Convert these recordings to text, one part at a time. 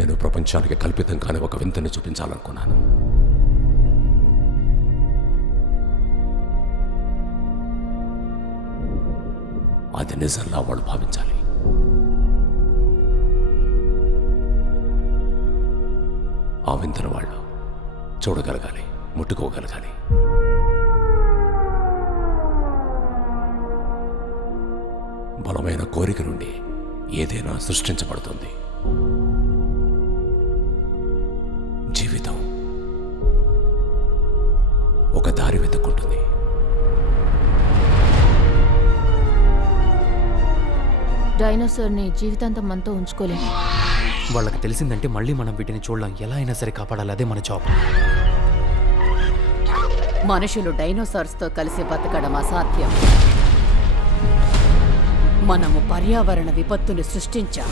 నేను ప్రపంచానికి కల్పితం కాని ఒక వింతని చూపించాలనుకున్నాను. అది నిజంలా వాళ్ళు భావించాలి. ఆ వింతను వాళ్ళు చూడగలగాలి ముట్టుకోగలగాలి. బలమైన కోరిక నుండి ఏదైనా సృష్టించబడుతుంది. డైనోసార్ని జీవితాంతం మనతో ఉంచుకోలేము. వాళ్ళకి తెలిసిందంటే మళ్ళీ మనం వీటిని చూడలేం. ఎలా అయినా సరే కాపాడాలి. అదే మన జాబ్. మనుషులు డైనోసార్స్తో కలిసి బతకడం అసాధ్యం. మనము పర్యావరణ విపత్తుని సృష్టించాం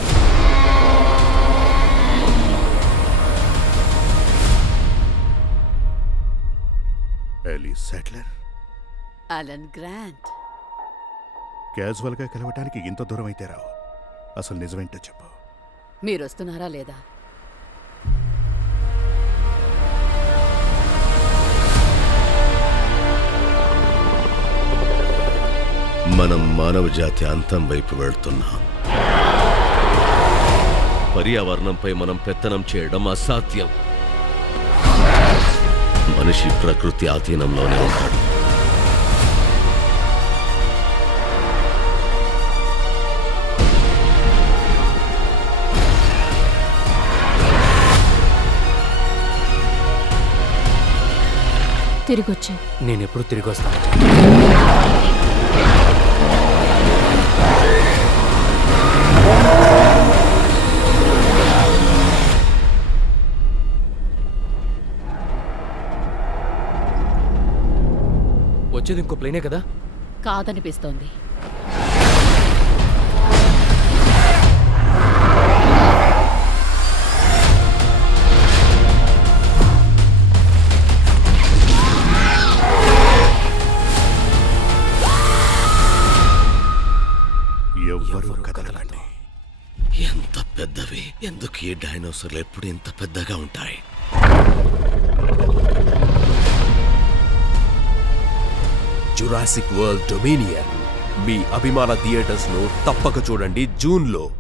ఎలీ సెట్లర్. Alan Grant. క్యాజువల్గా కలవటానికి ఇంత దూరం అయితే రావు. అసలు నిజమేంటో చెప్పు. మీరు వస్తున్నారా లేదా? మనం మానవ జాతి అంతం వైపు వెళ్తున్నాం. పర్యావరణంపై మనం పెత్తనం చేయడం అసాధ్యం. మనిషి ప్రకృతి ఆధీనంలోనే ఉంటాడు. తిరిగొచ్చి. నేను ఎప్పుడు తిరిగి వస్తాను వచ్చేది ఇంకో ప్లేనే కదా? కాదనిపిస్తోంది. ఎంత పెద్దవి? ఎందుకు ఈ డైనోసార్లు ఎప్పుడు ఇంత పెద్దగా ఉంటాయి? జురాసిక్ వరల్డ్ డొమినియన్ మీ అభిమాన థియేటర్స్ను తప్పక చూడండి జూన్లో.